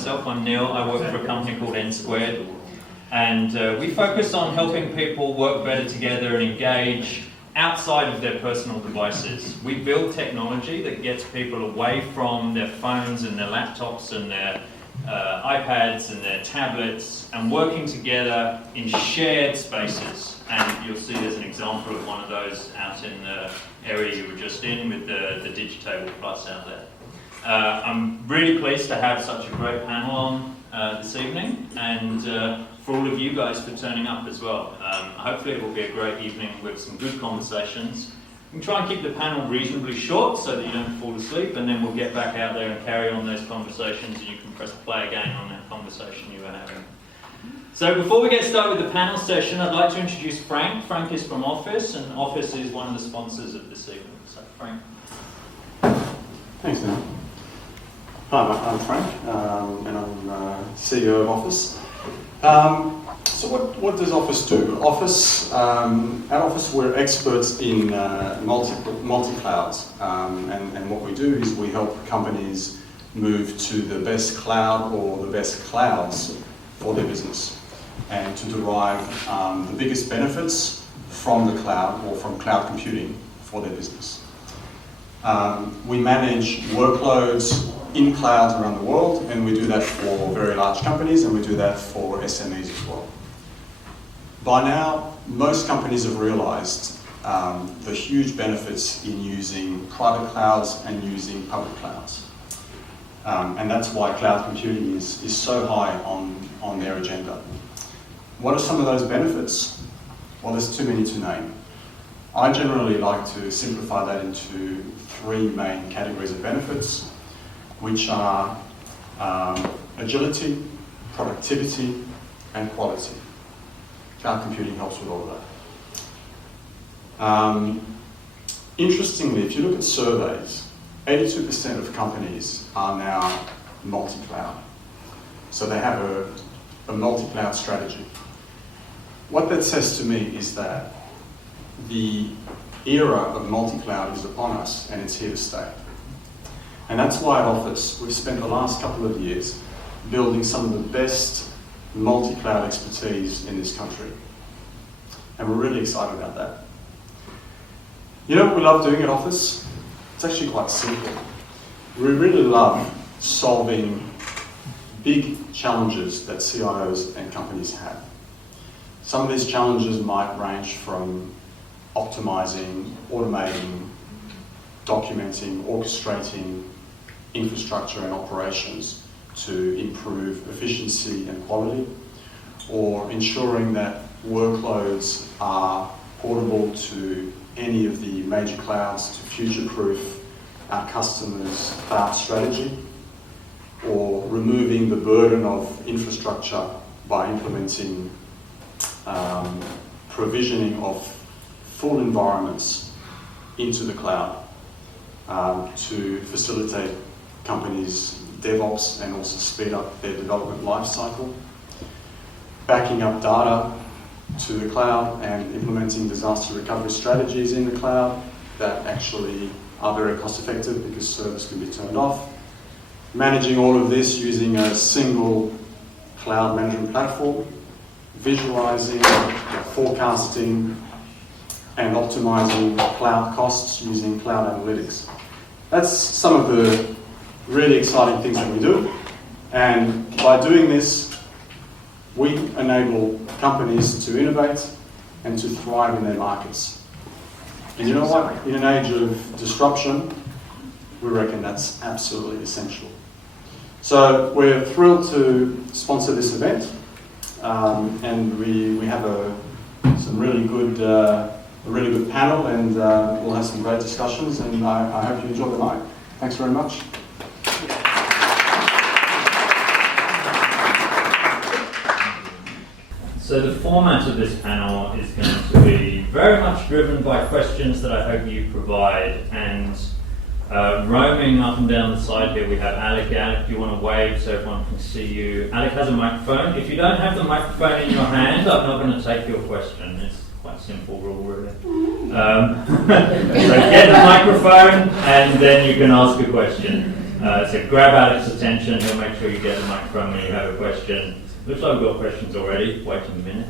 myself. I'm Neil. I work for a company called nsquared. And we focus on helping people work better together and engage outside of their personal devices. We build technology that gets people away from their phones and their laptops and their iPads and their tablets and working together in shared spaces. And you'll see there's an example of one of those out in the area you were just in with the Digitable Plus out there. I'm really pleased to have such a great panel on this evening, and for all of you guys for turning up as well. Hopefully it will be a great evening with some good conversations. We can try and keep the panel reasonably short so that you don't fall asleep, and then we'll get back out there and carry on those conversations, and you can press play again on that conversation you were having. So before we get started with the panel session, I'd like to introduce Frank. Frank is from Office, and Office is one of the sponsors of this evening. So Frank. Thanks, Neil. Hi, I'm Frank, and I'm CEO of Office. So what does Office do? Office, at Office we're experts in multi-clouds, and what we do is we help companies move to the best cloud or the best clouds for their business, and to derive the biggest benefits from the cloud or from cloud computing for their business. We manage workloads in clouds around the world, and we do that for very large companies, and we do that for SMEs as well. By now, most companies have realized the huge benefits in using private clouds and using public clouds. And that's why cloud computing is so high on their agenda. What are some of those benefits? Well, there's too many to name. I generally like to simplify that into three main categories of benefits, which are agility, productivity, and quality. Cloud computing helps with all of that. Interestingly, if you look at surveys, 82% of companies are now multi-cloud. So they have a multi-cloud strategy. What that says to me is that the era of multi-cloud is upon us, and it's here to stay. And that's why at Office, we've spent the last couple of years building some of the best multi-cloud expertise in this country. And we're really excited about that. You know what we love doing at Office? It's actually quite simple. We really love solving big challenges that CIOs and companies have. Some of these challenges might range from optimizing, automating, documenting, orchestrating infrastructure and operations to improve efficiency and quality, or ensuring that workloads are portable to any of the major clouds to future-proof our customers' cloud strategy, or removing the burden of infrastructure by implementing provisioning of full environments into the cloud to facilitate companies' DevOps and also speed up their development lifecycle, backing up data to the cloud and implementing disaster recovery strategies in the cloud that actually are very cost effective because servers can be turned off, managing all of this using a single cloud management platform, visualizing, forecasting, and optimizing cloud costs using cloud analytics. That's some of the really exciting things that we do. And by doing this, we enable companies to innovate and to thrive in their markets. And you know what? In an age of disruption, we reckon that's absolutely essential. So we're thrilled to sponsor this event, and we have a really good panel, and we'll have some great discussions, and I hope you enjoy the night. Thanks very much. So the format of this panel is going to be very much driven by questions that I hope you provide, and roaming up and down the side here we have Alec. Alec, do you want to wave so everyone can see you? Alec has a microphone. If you don't have the microphone in your hand, I'm not going to take your question. It's quite a simple rule, really. So get the microphone and then you can ask a question. So grab Alex's attention, he'll make sure you get the microphone when you have a question. Looks like we've got questions already, wait a minute.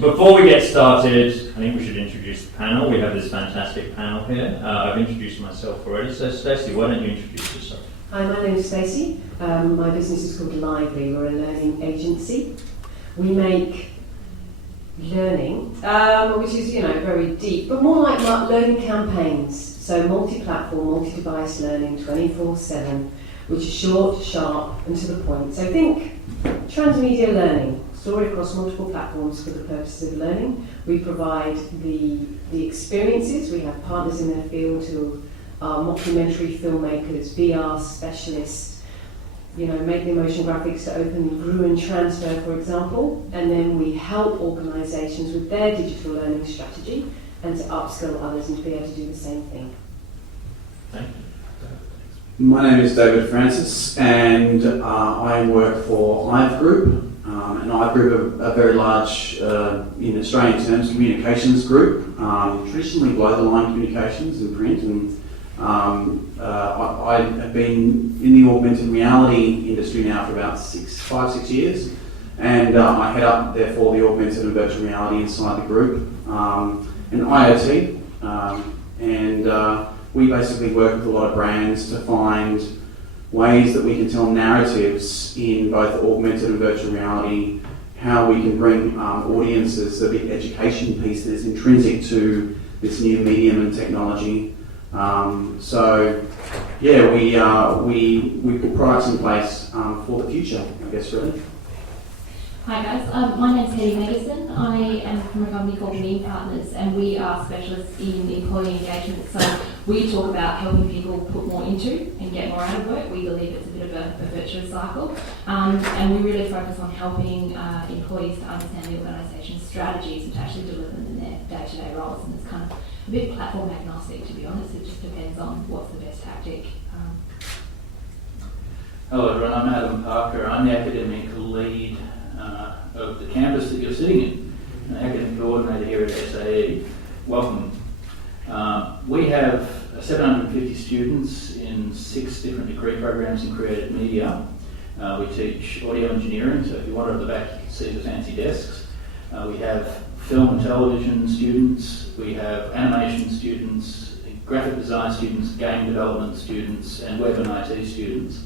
Before we get started, I think we should introduce the panel. We have this fantastic panel here. I've introduced myself already, so Stacey, why don't you introduce yourself? Hi, my name is Stacey. My business is called Lively. We're a learning agency. We make learning, which is, very deep, but more like learning campaigns. So multi-platform, multi-device learning, 24/7, which is short, sharp, and to the point. So think transmedia learning, stored across multiple platforms for the purposes of learning. We provide the experiences. We have partners in their field who are mockumentary filmmakers, VR specialists, make the motion graphics to open Roodyn transfer, for example, and then we help organisations with their digital learning strategy and to upskill others and to be able to do the same thing. Thank you. My name is David Francis, and I work for IVE Group. And IVE Group are a very large, in Australian terms, communications group, traditionally below-the-line communications and print. And I have been in the augmented reality industry now for about 5-6 years, and I head up, therefore, the augmented and virtual reality inside the group, and IoT, and we basically work with a lot of brands to find ways that we can tell narratives in both augmented and virtual reality, how we can bring audiences, the big education piece that is intrinsic to this new medium and technology. We put products in place for the future, I guess, really. Hi guys, my name's Hettie Meggison. I am from a company called Mean Partners, and we are specialists in employee engagement. So we talk about helping people put more into and get more out of work. We believe it's a bit of a virtuous cycle, and we really focus on helping employees to understand the organisation's strategies and to actually deliver them in their day-to-day roles. And it's kind of a bit platform agnostic, to be honest. It just depends on what's the best tactic. Hello everyone, I'm Adam Parker. I'm the academic lead of the campus that you're sitting in, an academic coordinator here at SAE. Welcome. We have 750 students in 6 different degree programs in creative media. We teach audio engineering, so if you wander at the back you can see the fancy desks. We have film and television students, we have animation students, graphic design students, game development students, and web and IT students.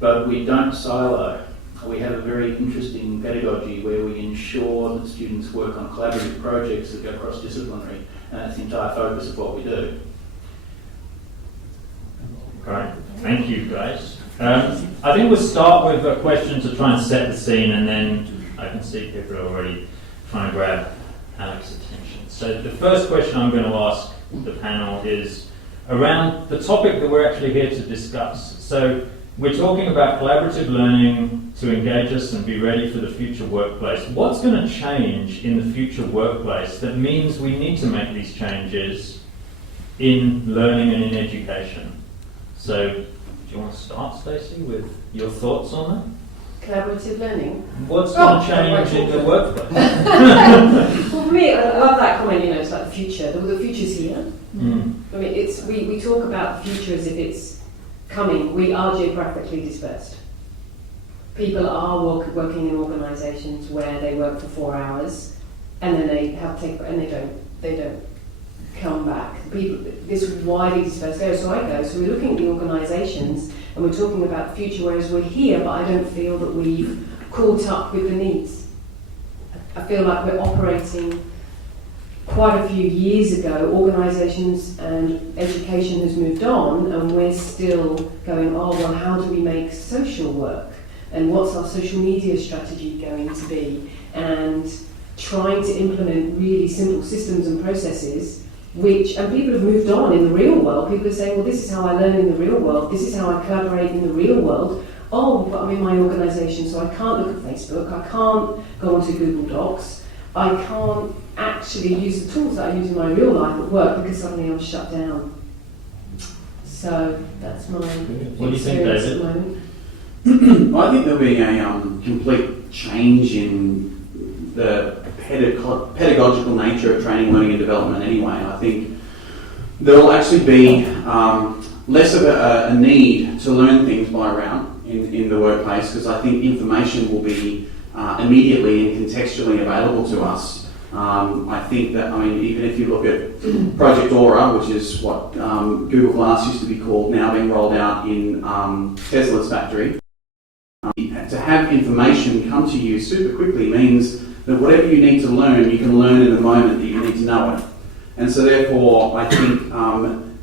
But we don't silo. We have a very interesting pedagogy where we ensure that students work on collaborative projects that go cross-disciplinary, and that's the entire focus of what we do. Great, thank you guys. I think we'll start with a question to try and set the scene, and then I can see people are already trying to grab Alex's attention. So the first question I'm going to ask the panel is around the topic that we're actually here to discuss. So we're talking about collaborative learning to engage us and be ready for the future workplace. What's going to change in the future workplace that means we need to make these changes in learning and in education? So, do you want to start, Stacey, with your thoughts on that? Collaborative learning. What's going to change in the workplace? Well, for me, I love that comment, it's like the future. The future's here. Mm. I mean, we talk about the future as if it's coming. We are geographically dispersed. People are working in organisations where they work for 4 hours and then they have to take, and they don't come back. This is widely dispersed there, so I go. So we're looking at the organisations and we're talking about the future, whereas we're here, but I don't feel that we've caught up with the needs. I feel like we're operating quite a few years ago. Organisations and education has moved on, and we're still going, how do we make social work? And what's our social media strategy going to be? And trying to implement really simple systems and processes and people have moved on in the real world. People are saying, well, this is how I learn in the real world. This is how I collaborate in the real world. Oh, but I'm in my organisation, so I can't look at Facebook. I can't go onto Google Docs. I can't actually use the tools that I use in my real life at work because suddenly I'm shut down. So that's my What do you think, experience David? at the moment. I think there'll be a complete change in the pedagogical nature of training, learning and development anyway. I think there'll actually be less of a need to learn things by rote in the workplace, because I think information will be immediately and contextually available to us. I think that, even if you look at Project Aura, which is what Google Glass used to be called, now being rolled out in Tesla's factory, to have information come to you super quickly means that whatever you need to learn, you can learn in the moment that you need to know it. And so therefore, I think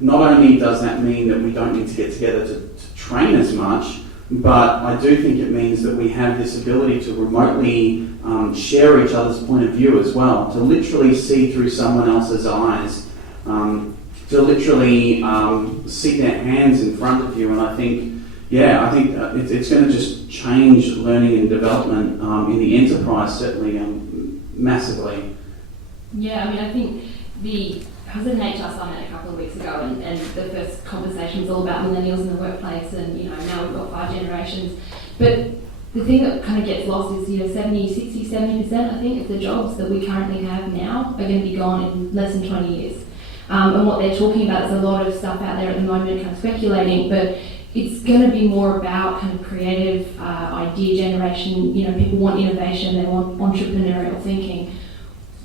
not only does that mean that we don't need to get together to train as much, but I do think it means that we have this ability to remotely share each other's point of view as well, to literally see through someone else's eyes, to literally see their hands in front of you. And I think it's going to just change learning and development in the enterprise, certainly, massively. Yeah, I think I was at an HR summit a couple of weeks ago, and the first conversation was all about millennials in the workplace, and now we've got 5 generations. But the thing that kind of gets lost is 70% I think of the jobs that we currently have now are going to be gone in less than 20 years. And what they're talking about is a lot of stuff out there at the moment, kind of speculating, but it's going to be more about kind of creative idea generation. People want innovation, they want entrepreneurial thinking.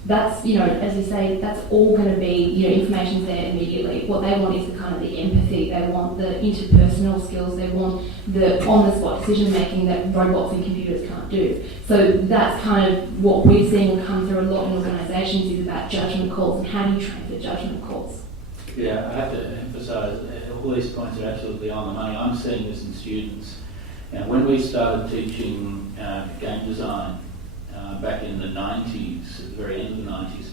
That's, as you say, that's all going to be, information's there immediately. What they want is the kind of the empathy, they want the interpersonal skills, they want the on-the-spot decision-making that robots and computers can't do. So that's kind of what we've seen come through a lot in organisations, is about judgment calls and how do you train for judgment calls. Yeah, I have to emphasise all these points are absolutely on the money. I'm seeing this in students. When we started teaching game design back in the 90s, at the very end of the 90s,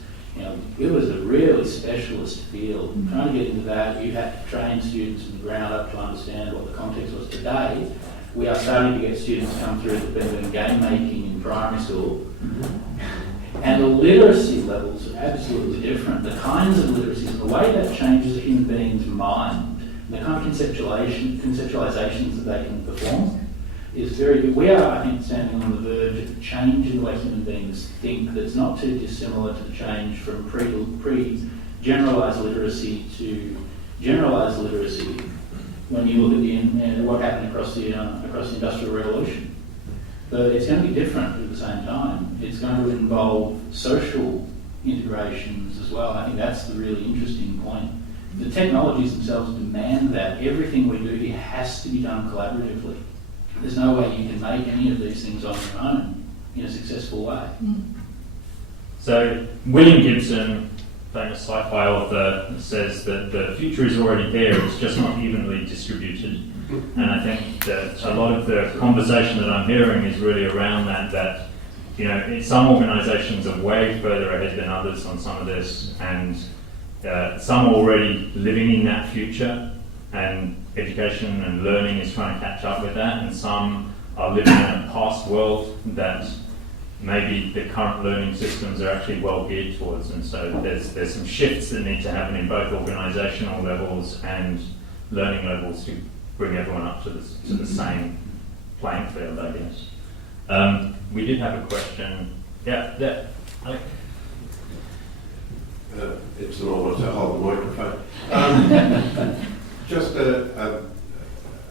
it was a really specialist field. Mm-hmm. Trying to get into that, you had to train students from the ground up to understand what the context was. Today, we are starting to get students come through that have been doing game making in primary school. Mm-hmm. And the literacy levels are absolutely different. The kinds of literacies, the way that changes a human being's mind, the kind of conceptualizations that they can perform is very good. We are, I think, standing on the verge of a change in the way human beings think that's not too dissimilar to the change from pre-generalised literacy to generalised literacy when you look at what happened across the Industrial Revolution. But it's going to be different at the same time. It's going to involve social integrations as well. I think that's the really interesting point. The technologies themselves demand that everything we do here has to be done collaboratively. There's no way you can make any of these things on your own in a successful way. So William Gibson, famous sci-fi author, says that the future is already there, it's just not evenly distributed. And I think that a lot of the conversation that I'm hearing is really around that some organisations are way further ahead than others on some of this, and some are already living in that future, and education and learning is trying to catch up with that, and some are living in a past world that maybe the current learning systems are actually well geared towards. And so there's some shifts that need to happen in both organisational levels and learning levels to bring everyone up to the same playing field, I guess. We did have a question. Yeah. It's an honour to hold the microphone. Just a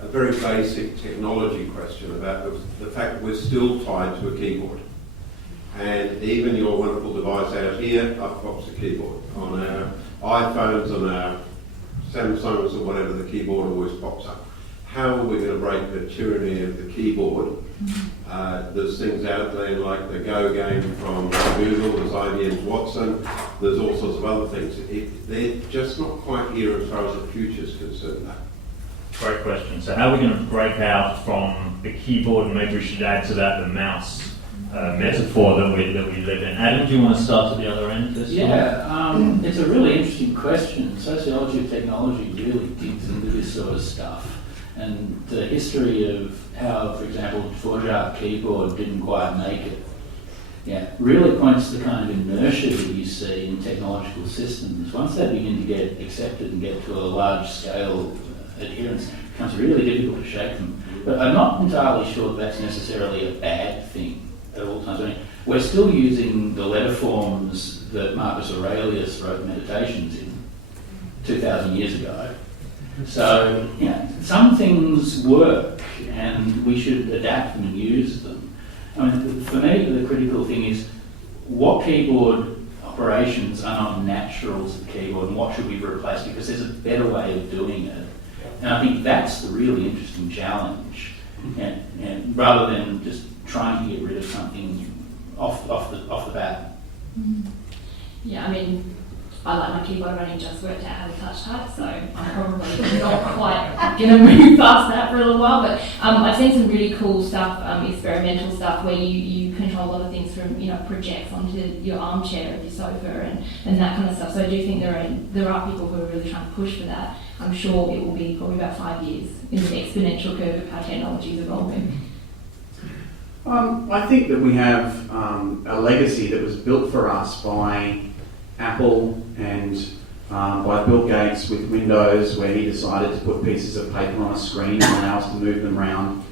very basic technology question about the fact that we're still tied to a keyboard. And even your wonderful device out here, up pops a keyboard. On our iPhones, on our Samsungs or whatever, the keyboard always pops up. How are we going to break the tyranny of the keyboard? There's things out there like the Go game from Google, there's IBM's Watson, there's all sorts of other things. They're just not quite here as far as the future's concerned. Great question. So how are we going to break out from the keyboard, and maybe we should add to that the mouse metaphor that we live in? Adam, do you want to start at the other end of this? Yeah, it's a really interesting question. Sociology of technology really digs into this sort of stuff. And the history of how, for example, the Forjard keyboard didn't quite make it, really points to the kind of inertia that you see in technological systems. Once they begin to get accepted and get to a large scale adherence, it becomes really difficult to shake them. But I'm not entirely sure that's necessarily a bad thing at all times. I mean, we're still using the letter forms that Marcus Aurelius wrote Meditations in 2,000 years ago. So, you know, some things work and we should adapt them and use them. I mean, for me, the critical thing is what keyboard operations are not natural to the keyboard and what should we replace, because there's a better way of doing it. And I think that's the really interesting challenge. And rather than just trying to get rid of something off the bat. Yeah, I mean, I like my keyboard. I've only just worked out how to touch type, so I'm probably not quite going to move past that for a little while. But I've seen some really cool stuff, experimental stuff, where you control a lot of things from, you know, projects onto your armchair of your sofa and that kind of stuff. So I do think there are people who are really trying to push for that. I'm sure it will be probably about 5 years in the exponential curve of how technology is evolving. I think that we have a legacy that was built for us by Apple and by Bill Gates with Windows, where he decided to put pieces of paper on a screen and allow us to move them around.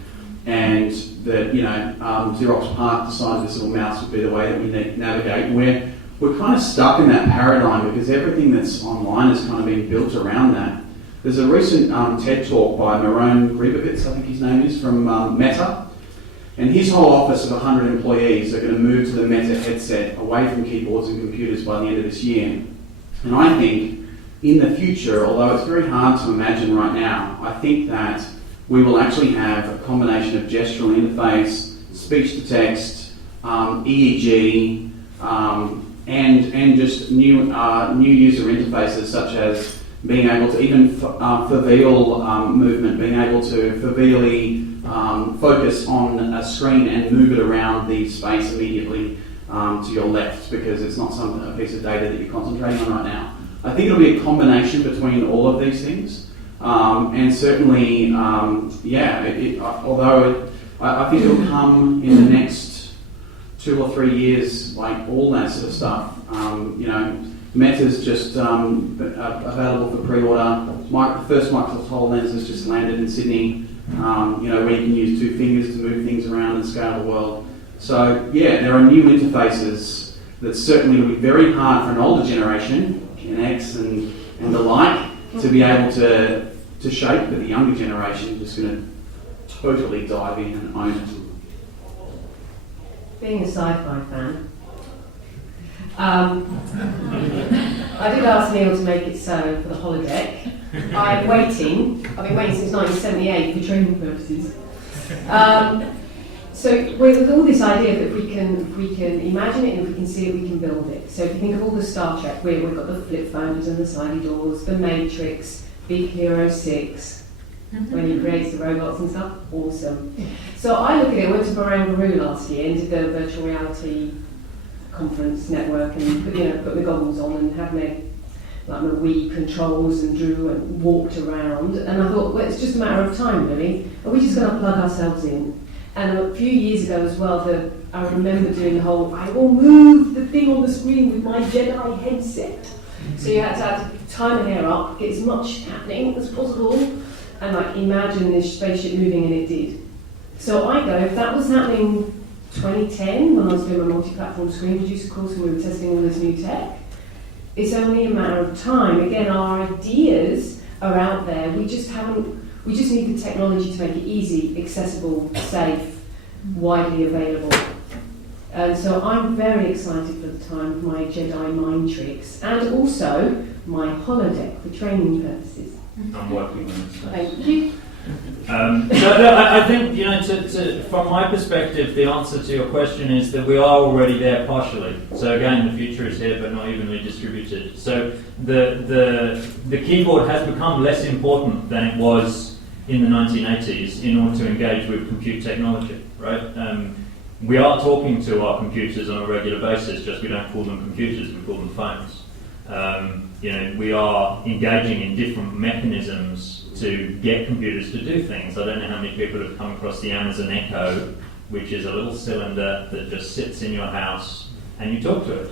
And that, you know, Xerox PARC decided this little mouse would be the way that we navigate. And we're kind of stuck in that paradigm because everything that's online has kind of been built around that. There's a recent TED talk by Miron Gribovitz, I think his name is, from Meta. And his whole office of 100 employees are going to move to the Meta headset away from keyboards and computers by the end of this year. And I think in the future, although it's very hard to imagine right now, I think that we will actually have a combination of gestural interface, speech to text, EEG, and just new user interfaces such as being able to even foveal movement, being able to foveally focus on a screen and move it around the space immediately to your left, because it's not a piece of data that you're concentrating on right now. I think it'll be a combination between all of these things, and certainly, although I think it'll come in the next 2 or 3 years, like all that sort of stuff. You know, Meta's just available for pre-order. The first Microsoft HoloLens has just landed in Sydney. You know, where you can use 2 fingers to move things around and scale the world. So yeah, there are new interfaces that certainly will be very hard for an older generation, Gen X and the like, to be able to shape, but the younger generation is just going to totally dive in and own it. Being a sci-fi fan, I did ask Neil to make it so for the holodeck. I've been waiting since 1978 for training purposes. So with all this idea that if we can imagine it and if we can see it, we can build it. So if you think of all the Star Trek, we've got the flip phones and the slidey doors, the Matrix, Big Hero 6, when he creates the robots and stuff, awesome. So I look at it, I went to Barangaroo last year and did the virtual reality conference network and put the goggles on and had my Wii controls and drew and walked around, and I thought, well, it's just a matter of time really. Are we just going to plug ourselves in? And a few years ago as well, I remember doing the whole, I will move the thing on the screen with my Jedi headset. So you had to tie my hair up, get as much happening as possible, and imagine this spaceship moving, and it did. So I go, if that was happening 2010 when I was doing my multi-platform screen producer course and we were testing all this new tech, it's only a matter of time. Again, our ideas are out there. We just need the technology to make it easy, accessible, safe, widely available. And so I'm very excited for the time of my Jedi mind tricks and also my holodeck for training purposes. I'm working on it. Thank you. I think, from my perspective, the answer to your question is that we are already there partially. So again, the future is here, but not evenly distributed. So the keyboard has become less important than it was in the 1980s in order to engage with compute technology, right? We are talking to our computers on a regular basis, just we don't call them computers, we call them phones. We are engaging in different mechanisms to get computers to do things. I don't know how many people have come across the Amazon Echo, which is a little cylinder that just sits in your house and you talk to it.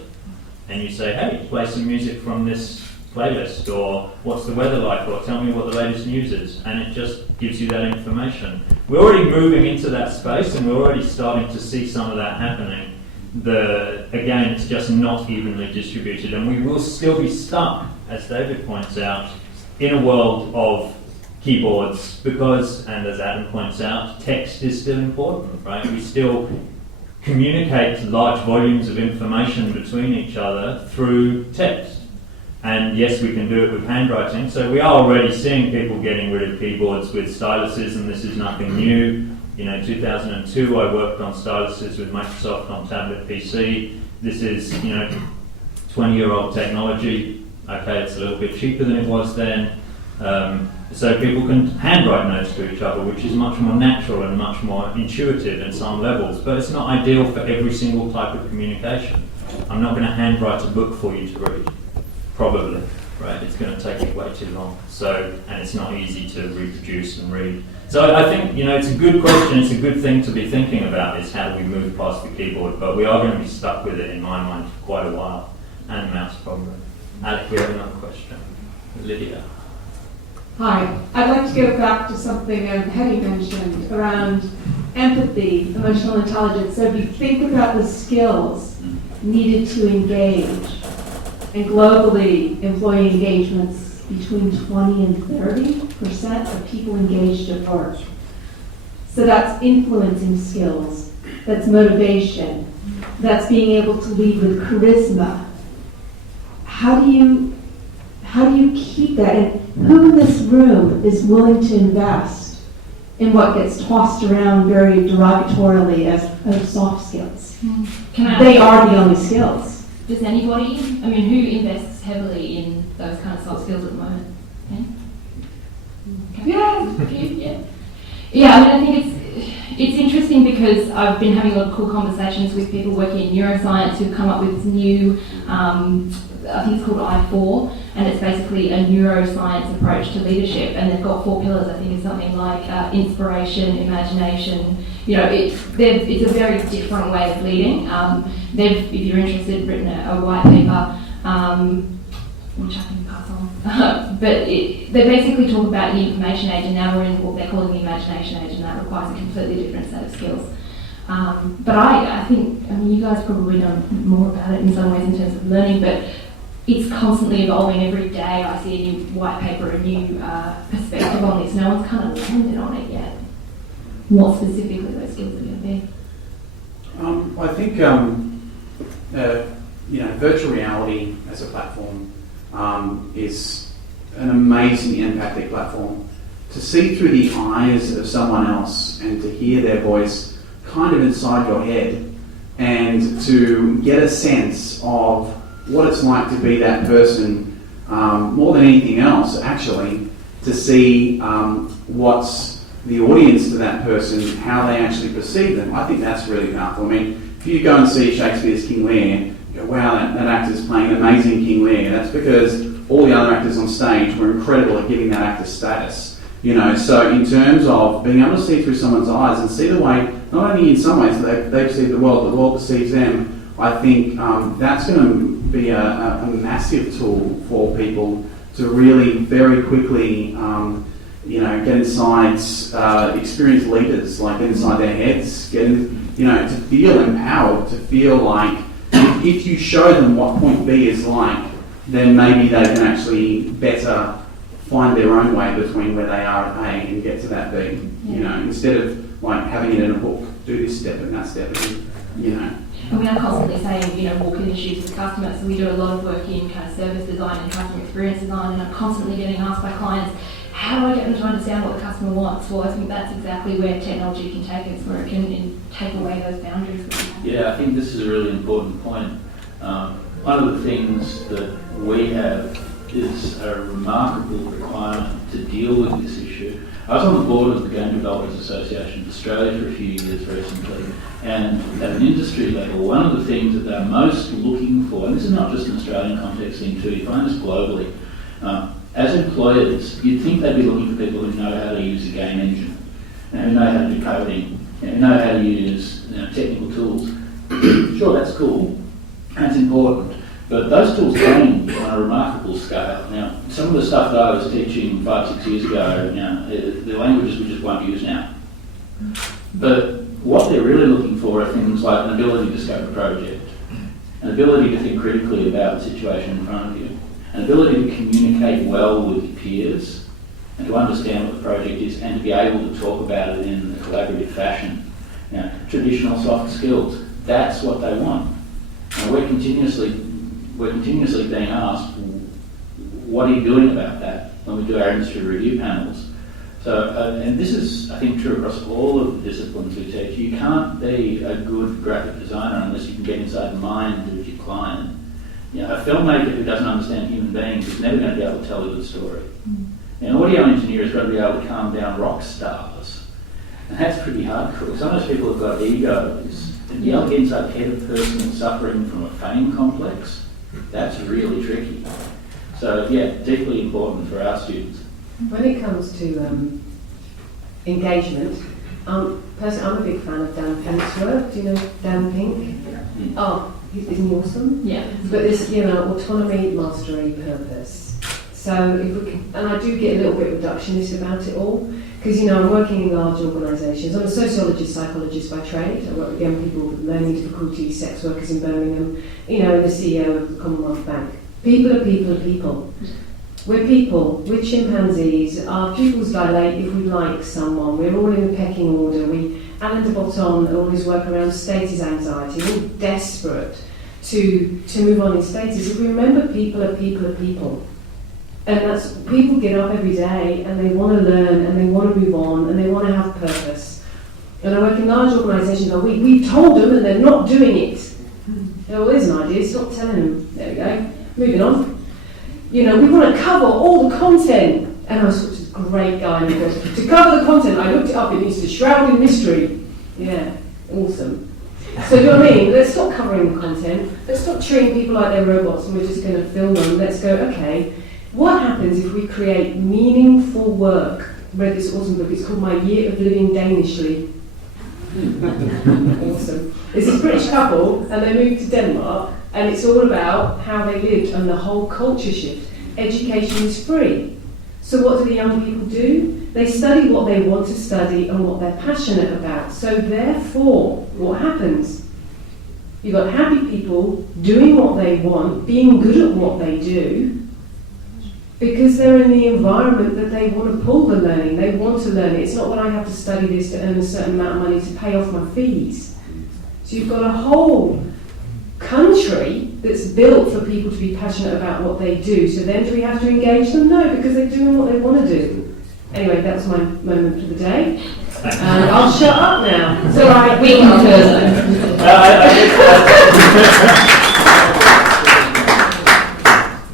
And you say, hey, play some music from this playlist, or what's the weather like, or tell me what the latest news is. And it just gives you that information. We're already moving into that space and we're already starting to see some of that happening. Again, it's just not evenly distributed, and we will still be stuck, as David points out, in a world of keyboards, because, and as Adam points out, text is still important, right? We still communicate large volumes of information between each other through text. And yes, we can do it with handwriting. So we are already seeing people getting rid of keyboards with styluses, and this is nothing new. You know, 2002, I worked on styluses with Microsoft on tablet PC. This is, 20-year-old technology. Okay, it's a little bit cheaper than it was then. So people can handwrite notes to each other, which is much more natural and much more intuitive in some levels, but it's not ideal for every single type of communication. I'm not going to handwrite a book for you to read, probably, right? It's going to take you way too long. So, and it's not easy to reproduce and read. So I think, it's a good question, it's a good thing to be thinking about, is how do we move past the keyboard, but we are going to be stuck with it, in my mind, for quite a while, and mouse probably. Alec, we have another question. Lydia. Hi, I'd like to go back to something Hettie mentioned around empathy, emotional intelligence. So if you think about the skills needed to engage, and globally employee engagements between 20 and 30% of people engaged at work. So that's influencing skills, that's motivation, that's being able to lead with charisma. How do you keep that? And who in this room is willing to invest in what gets tossed around very derogatorily as soft skills? They are the only skills. Does anybody, who invests heavily in those kind of soft skills at the moment? Okay. Yeah, I think it's interesting because I've been having a lot of cool conversations with people working in neuroscience who've come up with new, I think it's called I4, and it's basically a neuroscience approach to leadership, and they've got 4 pillars. I think it's something like inspiration, imagination. It's a very different way of leading. They've, if you're interested, written a white paper, which I can pass on. But they basically talk about the information age, and now we're in what they're calling the imagination age, and that requires a completely different set of skills. But I think, you guys probably know more about it in some ways in terms of learning, but it's constantly evolving. Every day I see a new white paper, a new perspective on this. No one's kind of landed on it yet. What specifically those skills are going to be? I think, virtual reality as a platform is an amazing empathic platform. To see through the eyes of someone else and to hear their voice kind of inside your head, and to get a sense of what it's like to be that person, more than anything else, actually, to see what's the audience to that person, how they actually perceive them. I think that's really powerful. If you go and see Shakespeare's King Lear, you go, wow, that actor's playing an amazing King Lear. That's because all the other actors on stage were incredible at giving that actor status. So in terms of being able to see through someone's eyes and see the way, not only in some ways that they perceive the world perceives them, I think that's going to be a massive tool for people to really very quickly, get inside experienced leaders, like get inside their heads, to feel empowered, to feel like if you show them what point B is like, then maybe they can actually better find their own way between where they are at A and get to that B. Instead of like having it in a book, do this step and that step, And we are constantly saying, walk in the shoes of the customer. So we do a lot of work in kind of service design and customer experience design, and I'm constantly getting asked by clients, how do I get them to understand what the customer wants? Well, I think that's exactly where technology can take us, where it can take away those boundaries. Yeah, I think this is a really important point. One of the things that we have is a remarkable requirement to deal with this issue. I was on the board of the Game Developers Association of Australia for a few years recently, and at an industry level, one of the things that they're most looking for, and this is not just an Australian context thing too, you find this globally, as employers, you'd think they'd be looking for people who know how to use a game engine, and who know how to do coding, and who know how to use technical tools. Sure, that's cool, that's important. But those tools change on a remarkable scale. Now, some of the stuff that I was teaching 5-6 years ago, the languages we just won't use now. But what they're really looking for are things like an ability to scope a project, an ability to think critically about the situation in front of you, an ability to communicate well with your peers, and to understand what the project is, and to be able to talk about it in a collaborative fashion. You know, traditional soft skills, that's what they want. And we're continuously being asked, what are you doing about that when we do our industry review panels? So, and this is, I think, true across all of the disciplines we teach. You can't be a good graphic designer unless you can get inside the mind of your client. You know, a filmmaker who doesn't understand human beings is never going to be able to tell a good story. An audio engineer has got to be able to calm down rock stars. And that's pretty hardcore. Some of those people have got egos. And you get inside the head of a person that's suffering from a fame complex, that's really tricky. So yeah, deeply important for our students. When it comes to engagement, personally, I'm a big fan of Dan Pink's work. Do you know Dan Pink? Oh, isn't he awesome? Yeah. But this, autonomy, mastery, purpose. So if we can, and I do get a little bit reductionist about it all, because I'm working in large organisations. I'm a sociologist, psychologist by trade. I work with young people with learning difficulties, sex workers in Birmingham, the CEO of the Commonwealth Bank. People are people are people. We're people, we're chimpanzees, our pupils dilate if we like someone, we're all in a pecking order. Alain de Botton, all his work around status anxiety, we're all desperate to move on in status. If we remember people are people are people, and that's, people get up every day and they want to learn and they want to move on and they want to have purpose. And I work in large organisations where we've told them and they're not doing it. Well, there's an idea, stop telling them. There we go, moving on. We want to cover all the content. And I was such a great guy, and he goes, to cover the content, I looked it up, it needs to shroud in mystery. Yeah, awesome. So do you know what I mean? Let's stop covering the content, let's stop treating people like they're robots and we're just going to film them. Let's go, okay, what happens if we create meaningful work? I read this awesome book, it's called My Year of Living Danishly. Awesome. There's this British couple and they moved to Denmark, and it's all about how they lived and the whole culture shift. Education is free. So what do the young people do? They study what they want to study and what they're passionate about. So therefore, what happens? You've got happy people doing what they want, being good at what they do, because they're in the environment that they want to pull the learning. They want to learn it. It's not that I have to study this to earn a certain amount of money to pay off my fees. So you've got a whole country that's built for people to be passionate about what they do. So then do we have to engage them? No, because they're doing what they want to do. Anyway, that's my moment for the day. And I'll shut up now. It's all right, we can further.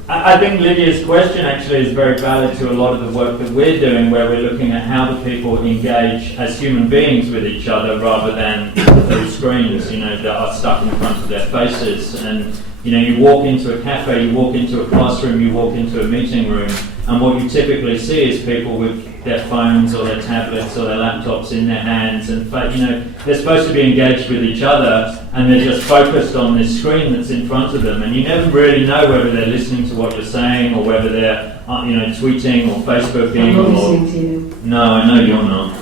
I think Lydia's question actually is very valid to a lot of the work that we're doing, where we're looking at how do people engage as human beings with each other rather than through screens, that are stuck in front of their faces. And you walk into a cafe, you walk into a classroom, you walk into a meeting room, and what you typically see is people with their phones or their tablets or their laptops in their hands, and they're supposed to be engaged with each other, and they're just focused on this screen that's in front of them, and you never really know whether they're listening to what you're saying or whether they're tweeting or Facebooking. I'm not listening to you. No, I know you're not.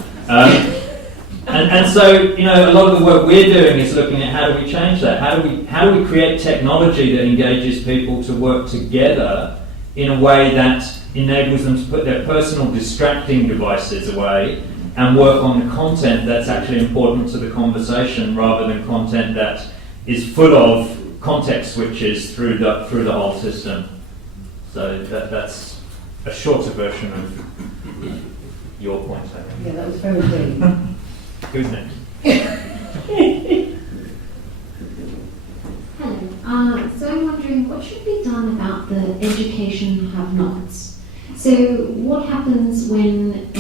And so a lot of the work we're doing is looking at how do we change that? How do we create technology that engages people to work together in a way that enables them to put their personal distracting devices away and work on the content that's actually important to the conversation, rather than content that is full of context switches through the whole system. So that's a shorter version of your point, I think. Yeah, that was very deep. Who's next? Hello. So I'm wondering, what should be done about the education have-nots? So what happens when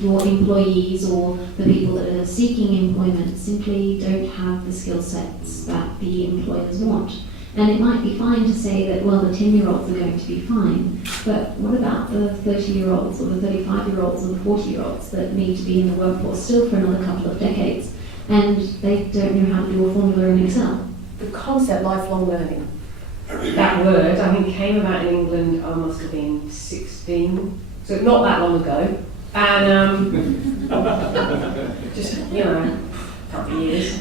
your employees or the people that are seeking employment simply don't have the skill sets that the employers want? And it might be fine to say that, well, the 10-year-olds are going to be fine, but what about the 30-year-olds or the 35-year-olds or the 40-year-olds that need to be in the workforce still for another couple of decades, and they don't know how to do a formula in Excel? The concept lifelong learning. That word, I think, came about in England, I must have been 16, so not that long ago. And just, a couple of years.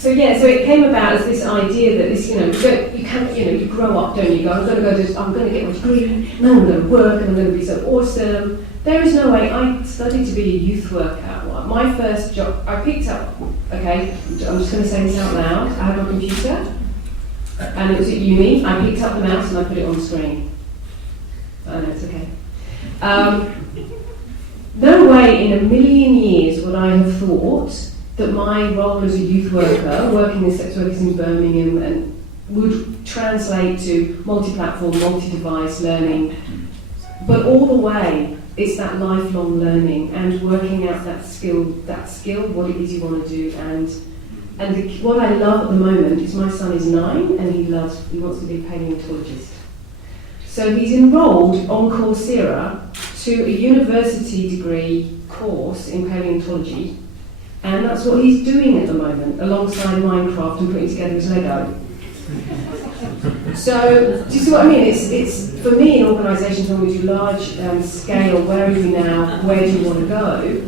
So it came about as this idea that this, you grow up, don't you? I'm going to get my degree, and then I'm going to work, and I'm going to be so awesome. There is no way. I studied to be a youth worker. My first job, I picked up. Okay, I'm just going to say this out loud. I had my computer, and it was at uni. I picked up the mouse and I put it on the screen. Oh no, it's okay. No way in a million years would I have thought that my role as a youth worker, working in sex workers in Birmingham, and would translate to multi-platform, multi-device learning. But all the way, it's that lifelong learning and working out that skill, what it is you want to do. What I love at the moment is my son is 9 and he wants to be a paleontologist. So he's enrolled on Coursera to a university degree course in paleontology, and that's what he's doing at the moment, alongside Minecraft and putting together his Lego. So, do you see what I mean? It's for me in organisations when we do large scale, where are we now, where do you want to go?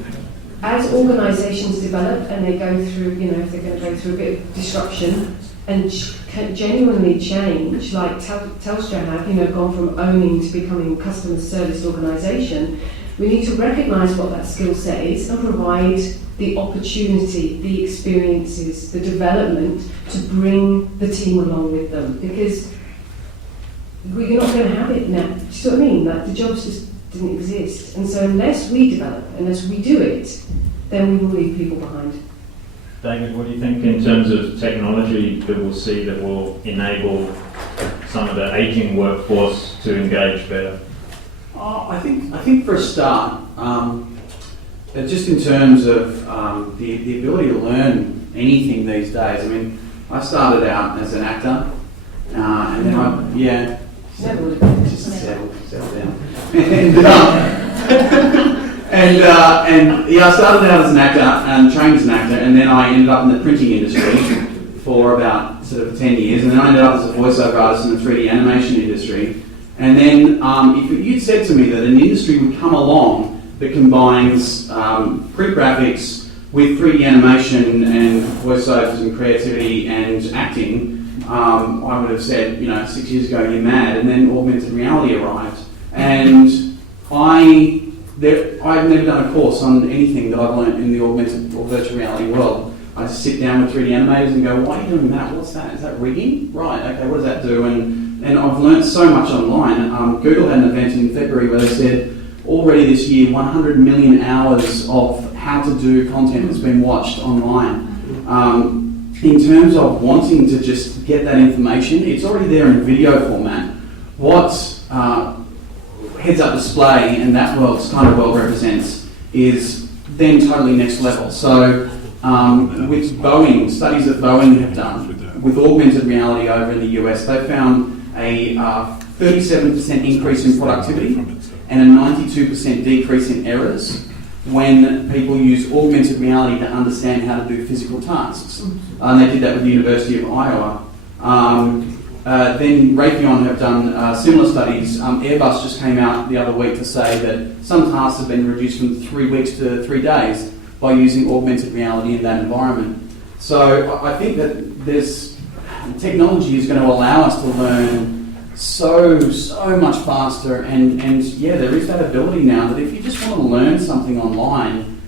As organisations develop and they go through, if they're going to go through a bit of disruption and can genuinely change, like Telstra have, gone from owning to becoming a customer service organisation, we need to recognise what that skill set is and provide the opportunity, the experiences, the development to bring the team along with them, because we're not going to have it now. Do you see what I mean? Like, the jobs just didn't exist, and so unless we develop, unless we do it, then we will leave people behind. David, what do you think in terms of technology that we'll see that will enable some of the ageing workforce to engage better? I think for a start, just in terms of the ability to learn anything these days. I mean, I started out as an actor, and then just settle down. I started out as an actor and trained as an actor, and then I ended up in the printing industry for about sort of 10 years, and then I ended up as a voiceover artist in the 3D animation industry. And then if you'd said to me that an industry would come along that combines print graphics with 3D animation and voiceovers and creativity and acting, I would have said, 6 years ago, you're mad. And then augmented reality arrived. And I've never done a course on anything that I've learned in the augmented or virtual reality world. I just sit down with 3D animators and go, why are you doing that? What's that? Is that rigging? Right, okay, what does that do? And I've learned so much online. Google had an event in February where they said, already this year, 100 million hours of how to do content has been watched online. In terms of wanting to just get that information, it's already there in video format. What heads-up display and that kind of world represents is then totally next level. So with Boeing, studies that Boeing have done, with augmented reality over in the US, they found a 37% increase in productivity and a 92% decrease in errors when people use augmented reality to understand how to do physical tasks. And they did that with the University of Iowa. Then Raytheon have done similar studies. Airbus just came out the other week to say that some tasks have been reduced from 3 weeks to 3 days by using augmented reality in that environment. So I think that technology is going to allow us to learn so much faster, and there is that ability now that if you just want to learn something online,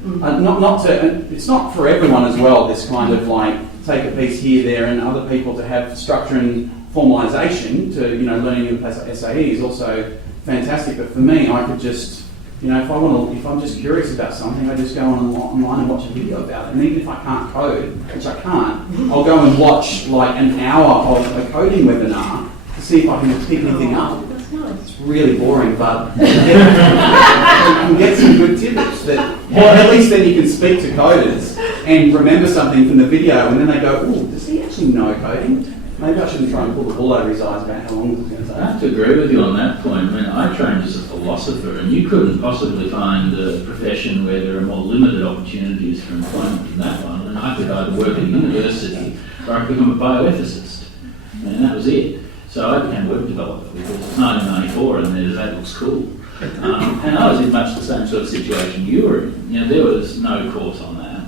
it's not for everyone as well, this kind of like take a piece here, there, and other people to have structure and formalisation to, learning in a place like SAE is also fantastic, but for me, I could just, if I'm just curious about something, I just go online and watch a video about it, and even if I can't code, which I can't, I'll go and watch like an hour of a coding webinar to see if I can pick anything up. It's really boring, but you can get some good tidbits or at least then you can speak to coders and remember something from the video, and then they go, "Oh, does he actually know coding? Maybe I shouldn't try and pull the wool over his eyes about how long it's going to take." I have to agree with you on that point. I mean, I trained as a philosopher, and you couldn't possibly find a profession where there are more limited opportunities for employment than that one. And I could either work at a university or I could become a bioethicist, and that was it. So I became a web developer because it's 1994 and that looks cool. And I was in much the same sort of situation you were in. There was no course on that.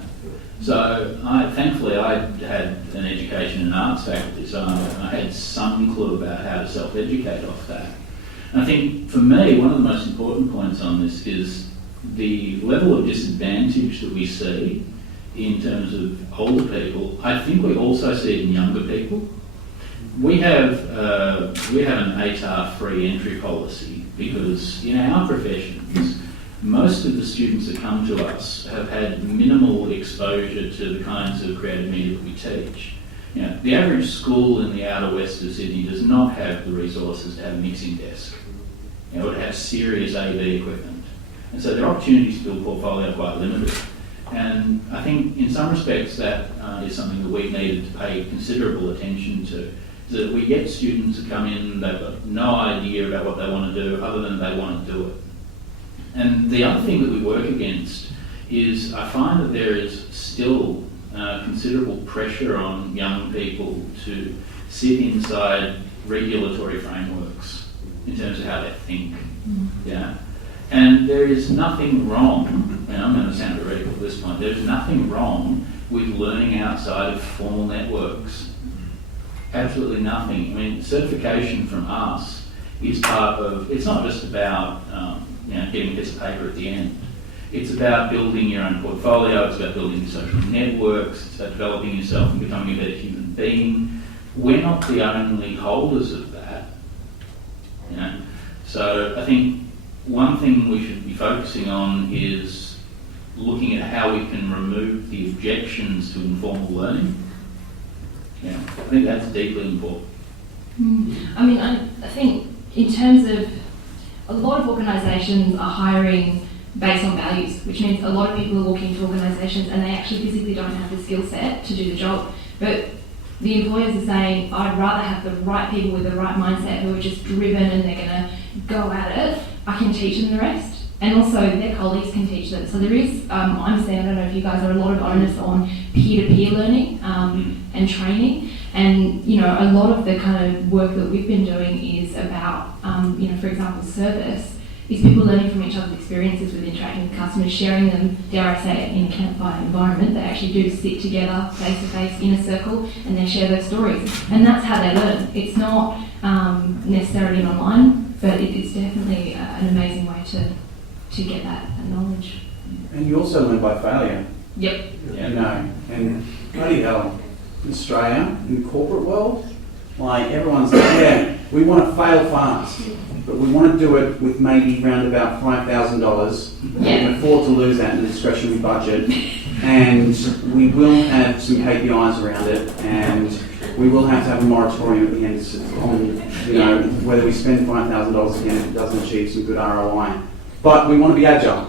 So thankfully I had an education in arts faculty, so I had some clue about how to self-educate off that. And I think for me, one of the most important points on this is the level of disadvantage that we see in terms of older people. I think we also see it in younger people. We have an ATAR free entry policy because in our professions, most of the students that come to us have had minimal exposure to the kinds of creative media that we teach. You know, the average school in the outer west of Sydney does not have the resources to have a mixing desk, or to have serious AV equipment. And so their opportunities to build portfolio are quite limited. And I think in some respects that is something that we needed to pay considerable attention to. So that we get students that come in, they've got no idea about what they want to do other than they want to do it. And the other thing that we work against is I find that there is still considerable pressure on young people to sit inside regulatory frameworks in terms of how they think. Yeah. And there is nothing wrong, and I'm going to sound radical at this point, there's nothing wrong with learning outside of formal networks. Absolutely nothing. I mean, certification from us is part of, it's not just about getting a piece of paper at the end. It's about building your own portfolio, it's about building your social networks, it's about developing yourself and becoming a better human being. We're not the only holders of that. You know? So I think one thing we should be focusing on is looking at how we can remove the objections to informal learning. Yeah, I think that's deeply important. I mean, I think in terms of a lot of organisations are hiring based on values, which means a lot of people are walking into organisations and they actually physically don't have the skill set to do the job. But the employers are saying, I'd rather have the right people with the right mindset who are just driven and they're going to go at it. I can teach them the rest. And also their colleagues can teach them. So there is, I'm saying, I don't know if you guys are a lot of onus on peer-to-peer learning and training. And, you know, a lot of the kind of work that we've been doing is about, for example, service, is people learning from each other's experiences with interacting with customers, sharing them, dare I say it, in a campfire environment. They actually do sit together face-to-face in a circle and they share their stories. And that's how they learn. It's not necessarily online, but it's definitely an amazing way to get that knowledge. And you also learn by failure. Yep. You know, and bloody hell, in Australia, in the corporate world, like everyone's like, yeah, we want to fail fast, but we want to do it with maybe around about $5,000. We can afford to lose that in the discretionary budget, and we will have some KPIs around it, and we will have to have a moratorium at the end on, whether we spend $5,000 again if it doesn't achieve some good ROI. But we want to be agile.